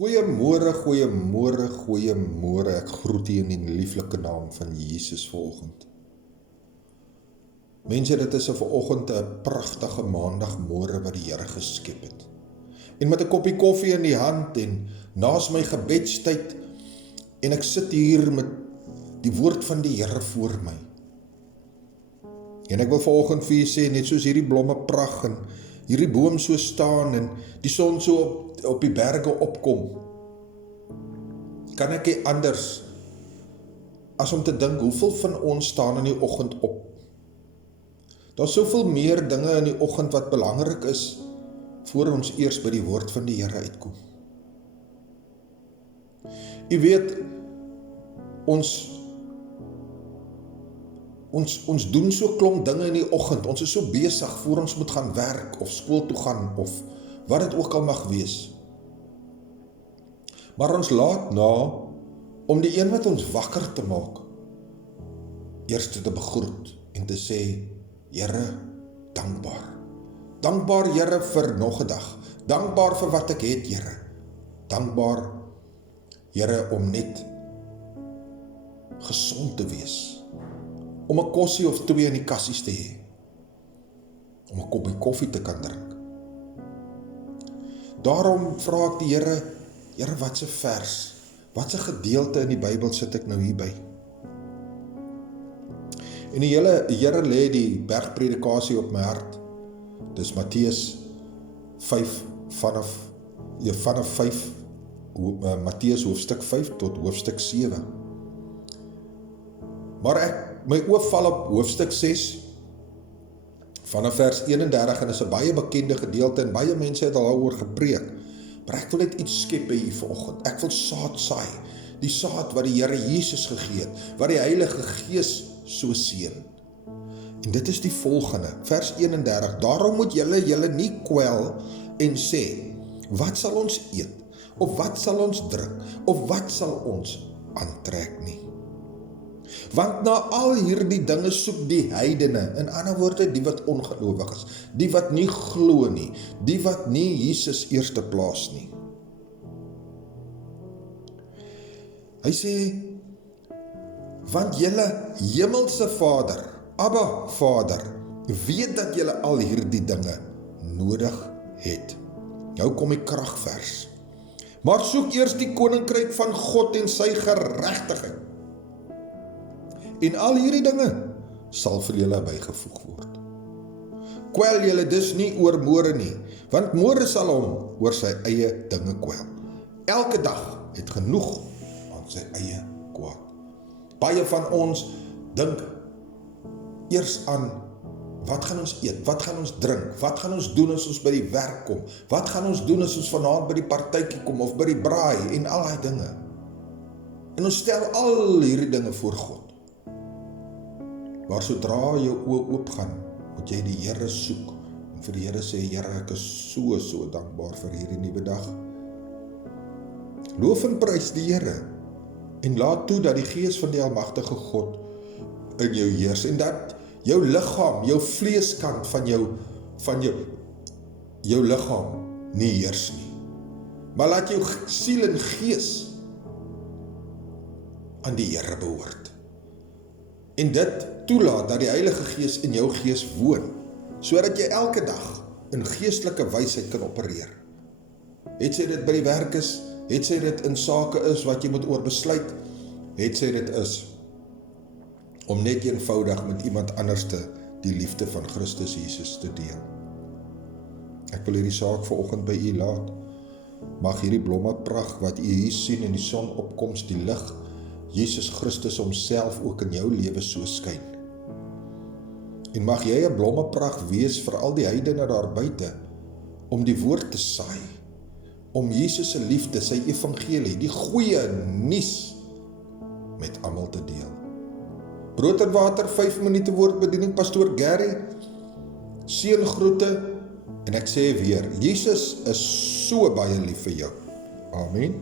Goeiemôre, goeiemôre, goeiemôre. Ek groet u in die lieflike naam van Jesus vanoggend. Mense, dit is vanoggend 'n pragtige maandagmôre wat die Here geskep het. En met 'n koppie koffie in die hand en naas my gebedstyd en ek sit hier met die woord van die Here voor my. En ek wil vanoggend vir u sê, net soos hierdie blomme pragt en hierdie boom so staan en die son so op die berge opkom, kan ek nie anders as om te dink, hoeveel van ons staan in die oggend op? Daar's soveel meer dinge in die oggend wat belangrik is, voor ons eers by die woord van die Here uitkom. U weet, ons doen so klomp dinge in die oggend, ons is so besig voor ons moet gaan werk, of skool toe gaan, of wat dit ook al mag wees. Maar ons laat na, om die een wat ons wakker te maak, eers te begroet, en te sê, Here, dankbaar. Dankbaar, Here, vir nog 'n dag. Dankbaar vir wat ek het, Here. Dankbaar, Here, om net gesond te wees. Om 'n kossie of 2 in die kassies te hê. Om 'n koppie koffie te kan drink. Daarom vra ek die Here, Here, wat 'n vers, wat 'n gedeelte in die Bybel sit ek nou hierby? En die Here lê die bergpredikasie op my hart. Dis Matteus 5 vanaf Matteus hoofstuk 5 tot hoofstuk 7. Maar my oog val op hoofstuk 6 vanaf vers 31 en is 'n baie bekende gedeelte en baie mense het al daaroor gepreek. Maar ek wil net iets skep by u vanoggend. Ek wil saad saai. Die saad wat die Here Jesus gegee het, wat die Heilige Gees so seën. En dit is die volgende, vers 31. Daarom moet julle nie kwel en sê, wat sal ons eet? Of wat sal ons drink? Of wat sal ons aantrek nie? Want na al hierdie dinge soek die heidene, in ander woorde die wat ongelowig is, die wat nie glo nie, die wat nie Jesus eerste plaas nie. Hy sê, want julle hemelse Vader, Abba Vader, weet dat julle al hierdie dinge nodig het. Nou kom die kragvers. Maar soek eers die koninkryk van God en sy geregtigheid. En al hierdie dinge sal vir julle bygevoeg word. Kwel julle dus nie oor môre nie, want môre sal hom oor sy eie dinge kwel. Elke dag het genoeg aan sy eie kwaad. Baie van ons dink eers aan, wat gaan ons eet, wat gaan ons drink, wat gaan ons doen as ons by die werk kom, wat gaan ons doen as ons vanaand by die partytjie kom, of by die braai, en al die dinge. En ons stel al hierdie dinge voor God. Maar sodra jou oë oop gaan, moet jy die Here soek, en vir die Here sê, Here, ek is so dankbaar vir hierdie nuwe dag. Loof en prys die Here, en laat toe dat die Gees van die Almagtige God in jou heers, en dat jou liggaam, jou vleeskant van jou liggaam nie heers nie. Maar laat jou siel en gees aan die Here behoort. En dit toelaat dat die Heilige Gees in jou gees woon, sodat jy elke dag in geestelike wysheid kan opereer. Het sy dit by die werk is, het sy dit in sake is wat jy moet oor besluit, het sy dit is om net eenvoudig met iemand anders die liefde van Christus Jesus te deel. Ek wil hierdie saak vanoggend by u laat. Mag hierdie blomme pragt wat u hier sien in die sonopkoms, die lig, Jesus Christus homself ook in jou lewe so skyn. En mag jy 'n blommepragt wees vir al die heidene daar buite, om die woord te saai, om Jesus se liefde, sy evangelie, die goeie nuus met almal te deel. Brood en water, 5 minute woordbediening, Pastoor Gary, seëngroete, en ek sê weer, Jesus is so baie lief vir jou. Amen.